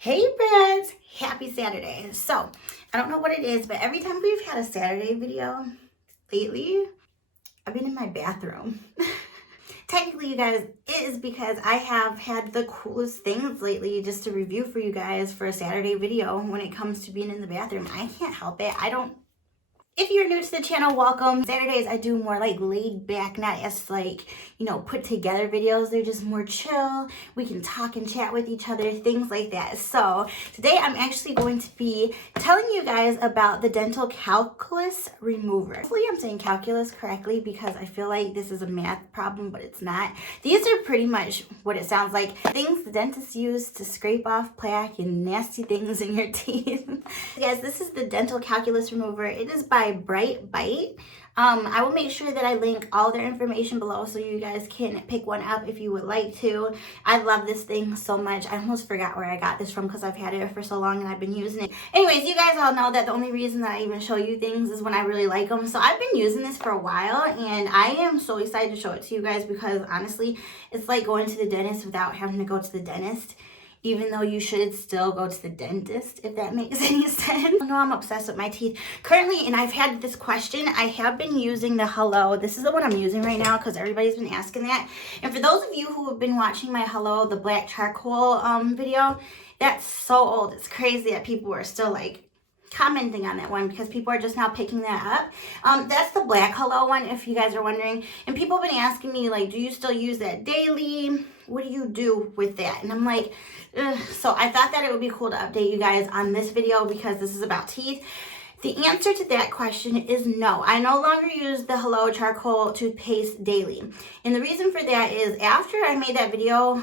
Hey Brats, happy Saturday. So, I don't know what it is, but every time we've had a Saturday video lately, I've been in my bathroom. Technically, you guys, it is because I have had the coolest things lately just to review for you guys for a Saturday video when it comes to being in the bathroom. I can't help it. If you're new to the channel, welcome. Saturdays I do more like laid back, not as like, put together videos. They're just more chill. We can talk and chat with each other, things like that. So today I'm actually going to be telling you guys about the dental calculus remover. Hopefully I'm saying calculus correctly because I feel like this is a math problem, but it's not. These are pretty much what it sounds like. Things the dentists use to scrape off plaque and nasty things in your teeth. Guys, this is the dental calculus remover. It is by Brit Brat. I will make sure that I link all their information below so you guys can pick one up if you would like to. I love this thing so much. I almost forgot where I got this from because I've had it for so long and I've been using it. Anyways, you guys all know that the only reason that I even show you things is when I really like them. So I've been using this for a while and I am so excited to show it to you guys because honestly, it's like going to the dentist without having to go to the dentist. Even though you should still go to the dentist, if that makes any sense. I know I'm obsessed with my teeth. Currently, and I've had this question, I have been using the Hello. This is the one I'm using right now because everybody's been asking that. And for those of you who have been watching my Hello, the black charcoal video, that's so old. It's crazy that people are still like commenting on that one because people are just now picking that up. That's the black Hello one, if you guys are wondering. And people have been asking me, like, do you still use that daily? What do you do with that? And I'm like, ugh. So I thought that it would be cool to update you guys on this video because this is about teeth. The answer to that question is no. I no longer use the Hello charcoal toothpaste daily. And the reason for that is after I made that video,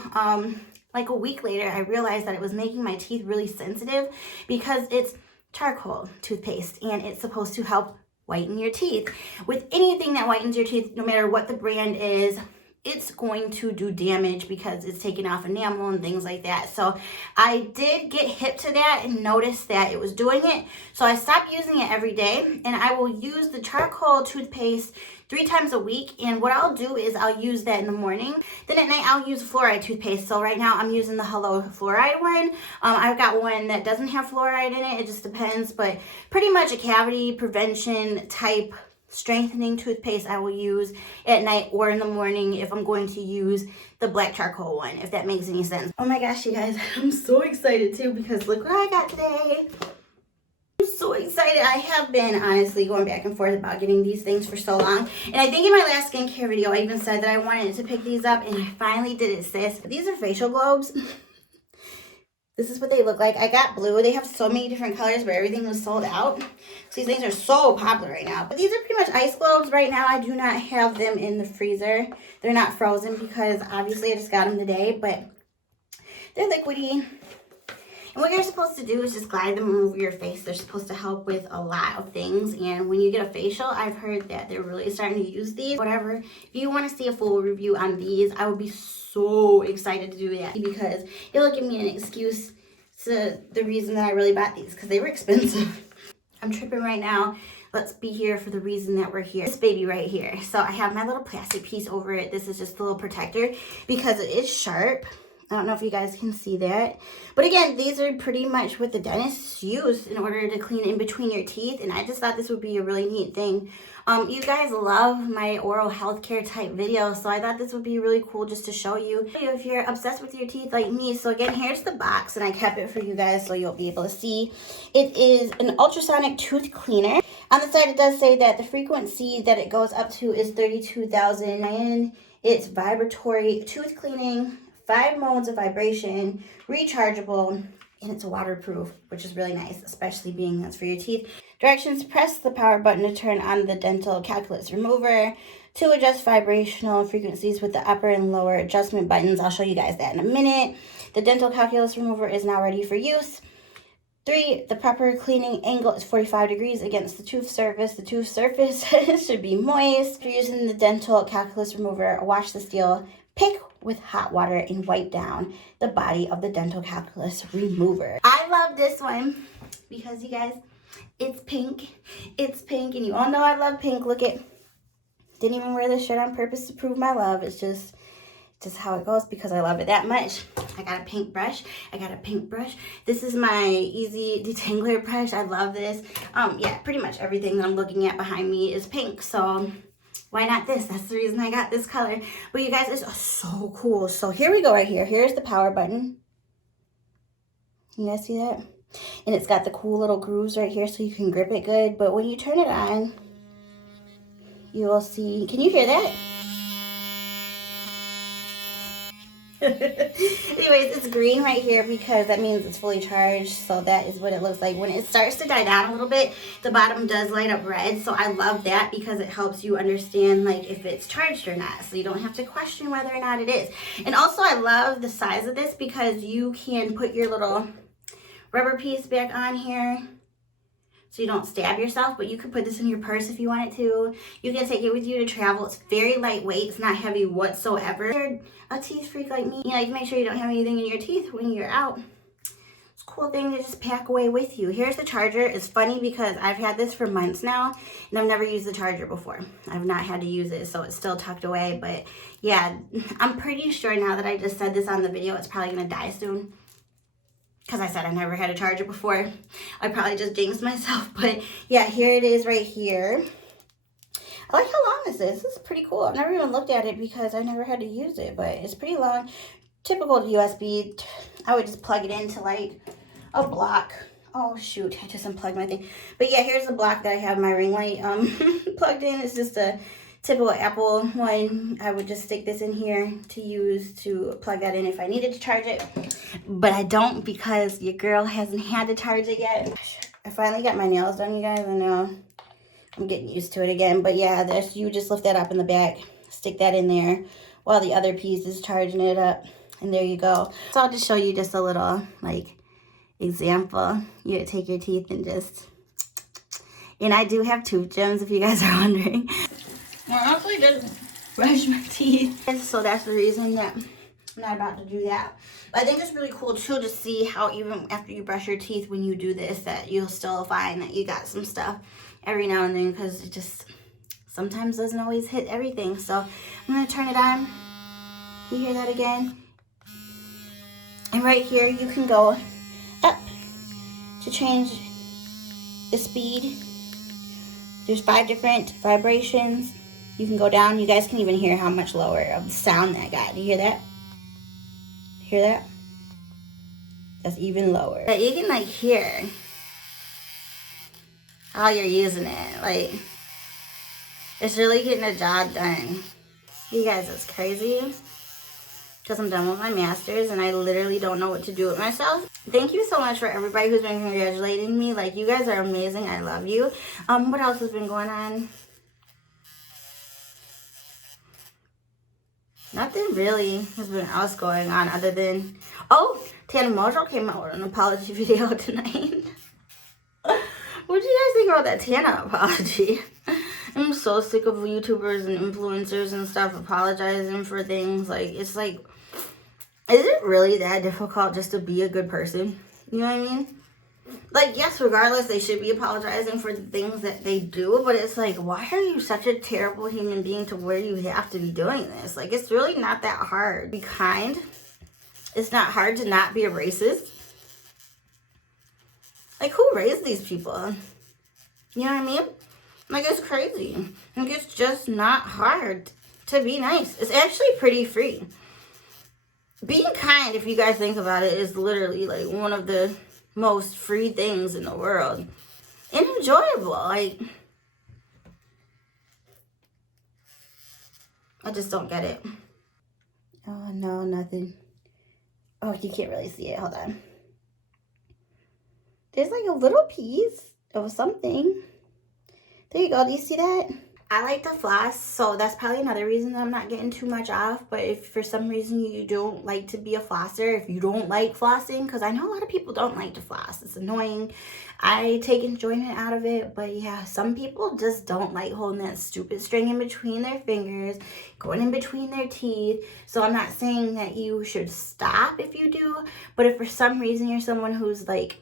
like a week later, I realized that it was making my teeth really sensitive because it's charcoal toothpaste and it's supposed to help whiten your teeth. With anything that whitens your teeth, no matter what the brand is, it's going to do damage because it's taking off enamel and things like that. So I did get hip to that and noticed that it was doing it. So I stopped using it every day and I will use the charcoal toothpaste 3 times a week. And what I'll do is I'll use that in the morning. Then at night I'll use fluoride toothpaste. So right now I'm using the Hello fluoride one. I've got one that doesn't have fluoride in it. It just depends, but pretty much a cavity prevention type strengthening toothpaste I will use at night or in the morning if I'm going to use the black charcoal one, if that makes any sense. Oh my gosh, you guys, I'm so excited too because look what I got today. I'm so excited. I have been honestly going back and forth about getting these things for so long. And I think in my last skincare video, I even said that I wanted to pick these up and I finally did it, sis. These are facial globes. This is what they look like. I got blue. They have so many different colors, but everything was sold out. So these things are so popular right now. But these are pretty much ice globes right now. I do not have them in the freezer. They're not frozen because obviously I just got them today, but they're liquidy. And what you're supposed to do is just glide them over your face. They're supposed to help with a lot of things. And when you get a facial, I've heard that they're really starting to use these. Whatever. If you want to see a full review on these, I would be so excited to do that because it'll give me an excuse to the reason that I really bought these because they were expensive. I'm tripping right now. Let's be here for the reason that we're here. This baby right here. So I have my little plastic piece over it. This is just a little protector because it is sharp. I don't know if you guys can see that. But again, these are pretty much what the dentists use in order to clean in between your teeth. And I just thought this would be a really neat thing. You guys love my oral healthcare type videos. So I thought this would be really cool just to show you if you're obsessed with your teeth like me. So again, here's the box. And I kept it for you guys so you'll be able to see. It is an ultrasonic tooth cleaner. On the side, it does say that the frequency that it goes up to is 32,000. And it's vibratory tooth cleaning. 5 modes of vibration, rechargeable, and it's waterproof, which is really nice, especially being that's for your teeth. Directions: press the power button to turn on the dental calculus remover. To adjust vibrational frequencies with the upper and lower adjustment buttons. I'll show you guys that in a minute. The dental calculus remover is now ready for use. 3, the proper cleaning angle is 45 degrees against the tooth surface. The tooth surface should be moist. If you're using the dental calculus remover, wash the steel pick with hot water and wipe down the body of the dental calculus remover. I love this one because you guys, it's pink. It's pink and you all know I love pink. Look at, didn't even wear this shirt on purpose to prove my love. It's just just how it goes because I love it that much. I got a pink brush. This is my easy detangler brush. I love this. Yeah, pretty much everything that I'm looking at behind me is pink, so why not this? That's the reason I got this color. But you guys, it's so cool. So here we go right here. Here's the power button. You guys see that? And it's got the cool little grooves right here so you can grip it good. But when you turn it on, you will see, can you hear that? Anyways, it's green right here because that means it's fully charged. So that is what it looks like. When it starts to die down a little bit, the bottom does light up red. So I love that because it helps you understand like if it's charged or not. So you don't have to question whether or not it is. And also I love the size of this because you can put your little rubber piece back on here so you don't stab yourself, but you could put this in your purse if you wanted to. You can take it with you to travel. It's very lightweight. It's not heavy whatsoever. If you're a teeth freak like me, you know, you make sure you don't have anything in your teeth when you're out. It's a cool thing to just pack away with you. Here's the charger. It's funny because I've had this for months now and I've never used the charger before. I've not had to use it, so it's still tucked away. But yeah, I'm pretty sure now that I just said this on the video, it's probably gonna die soon. Because I said I never had a charger before. I probably just jinxed myself. But yeah, here it is right here. I like how long this is. This is pretty cool. I've never even looked at it because I never had to use it. But it's pretty long. Typical USB. I would just plug it into like a block. Oh shoot, I just unplugged my thing. But yeah, here's the block that I have my ring light plugged in. It's just a typical Apple one. I would just stick this in here to use to plug that in if I needed to charge it. But I don't because your girl hasn't had to charge it yet. I finally got my nails done, you guys. I know I'm getting used to it again. But yeah, there's, you just lift that up in the back, stick that in there while the other piece is charging it up. And there you go. So I'll just show you just a little like example. You would take your teeth and just, and I do have tooth gems if you guys are wondering. Well, I actually just brush my teeth. So that's the reason that I'm not about to do that. But I think it's really cool too to see how even after you brush your teeth, when you do this, that you'll still find that you got some stuff every now and then, because it just sometimes doesn't always hit everything. So I'm going to turn it on. You hear that again? And right here you can go up to change the speed. There's 5 different vibrations. You can go down. You guys can even hear how much lower of the sound that got. You hear that? Hear that? That's even lower. But you can like hear how you're using it. Like, it's really getting the job done. You guys, it's crazy. Because I'm done with my master's and I literally don't know what to do with myself. Thank you so much for everybody who's been congratulating me. Like, you guys are amazing. I love you. What else has been going on? Nothing really has been else going on other than, oh, Tana Mojo came out with an apology video tonight. What do you guys think about that Tana apology? I'm so sick of YouTubers and influencers and stuff apologizing for things. Like, it's like, is it really that difficult just to be a good person? You know what I mean? Like, yes, regardless, they should be apologizing for the things that they do, but it's like, why are you such a terrible human being to where you have to be doing this? Like, it's really not that hard. Be kind. It's not hard to not be a racist. Like, who raised these people? You know what I mean? Like, it's crazy. Like, it's just not hard to be nice. It's actually pretty free. Being kind, if you guys think about it, is literally, like, one of the most free things in the world. And enjoyable. Like, I just don't get it. Oh, no, nothing. Oh, you can't really see it. Hold on. There's like a little piece of something. There you go. Do you see that? I like to floss, so that's probably another reason that I'm not getting too much off. But if for some reason you don't like to be a flosser, if you don't like flossing, because I know a lot of people don't like to floss. It's annoying. I take enjoyment out of it. But yeah, some people just don't like holding that stupid string in between their fingers, going in between their teeth. So I'm not saying that you should stop if you do. But if for some reason you're someone who's like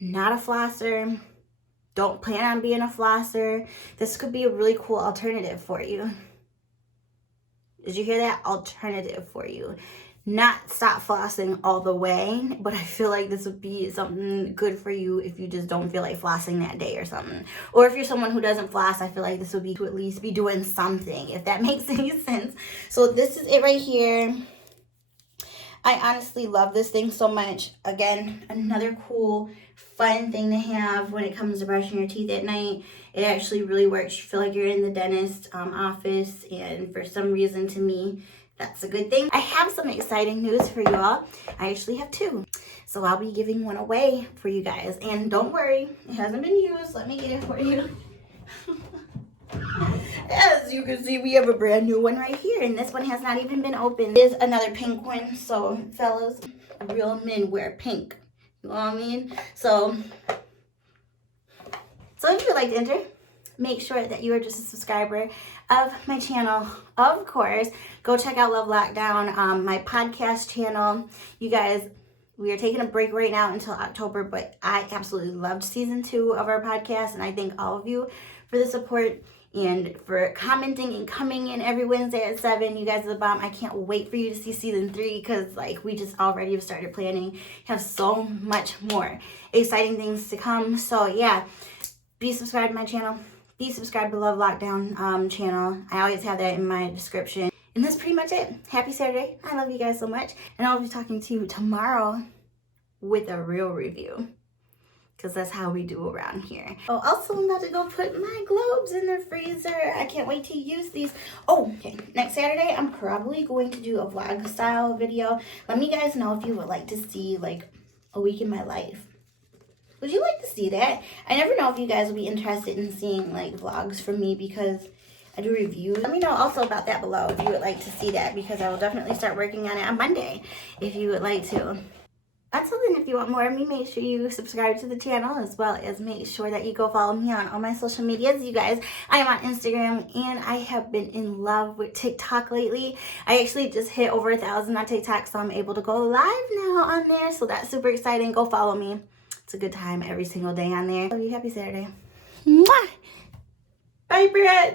not a flosser, don't plan on being a flosser, this could be a really cool alternative for you. Did you hear that? Alternative for you. Not stop flossing all the way, but I feel like this would be something good for you if you just don't feel like flossing that day or something. Or if you're someone who doesn't floss, I feel like this would be to at least be doing something, if that makes any sense. So this is it right here. I honestly love this thing so much. Again, another cool, fun thing to have when it comes to brushing your teeth at night. It actually really works. You feel like you're in the dentist office, and for some reason, to me, that's a good thing. I have some exciting news for you all. I actually have two. So I'll be giving one away for you guys. And don't worry, it hasn't been used. Let me get it for you. As you can see, we have a brand new one right here. And this one has not even been opened. It is another pink one. So fellas, real men wear pink. You know what I mean? So if you would like to enter, make sure that you are just a subscriber of my channel. Of course, go check out Love Lockdown, my podcast channel. You guys, we are taking a break right now until October, but I absolutely loved season 2 of our podcast, and I thank all of you for the support and for commenting and coming in every Wednesday at 7. You guys are the bomb. I can't wait for you to see season 3 because like we just already have started planning. Have so much more exciting things to come. So yeah, be subscribed to my channel. Be subscribed to Love Lockdown channel. I always have that in my description. And that's pretty much it. Happy Saturday. I love you guys so much. And I'll be talking to you tomorrow with a real review. Because that's how we do around here. Oh, also I'm about to go put my globes in the freezer. I can't wait to use these. Oh, okay. Next Saturday, I'm probably going to do a vlog style video. Let me guys know if you would like to see like a week in my life. Would you like to see that? I never know if you guys would be interested in seeing like vlogs from me because I do reviews. Let me know also about that below if you would like to see that because I will definitely start working on it on Monday if you would like to. Until then, if you want more of me, make sure you subscribe to the channel as well as make sure that you go follow me on all my social medias. You guys, I am on Instagram and I have been in love with TikTok lately. I actually just hit over 1,000 on TikTok, so I'm able to go live now on there. So that's super exciting. Go follow me. It's a good time every single day on there. Love you. Happy Saturday. Mwah! Bye, Brit.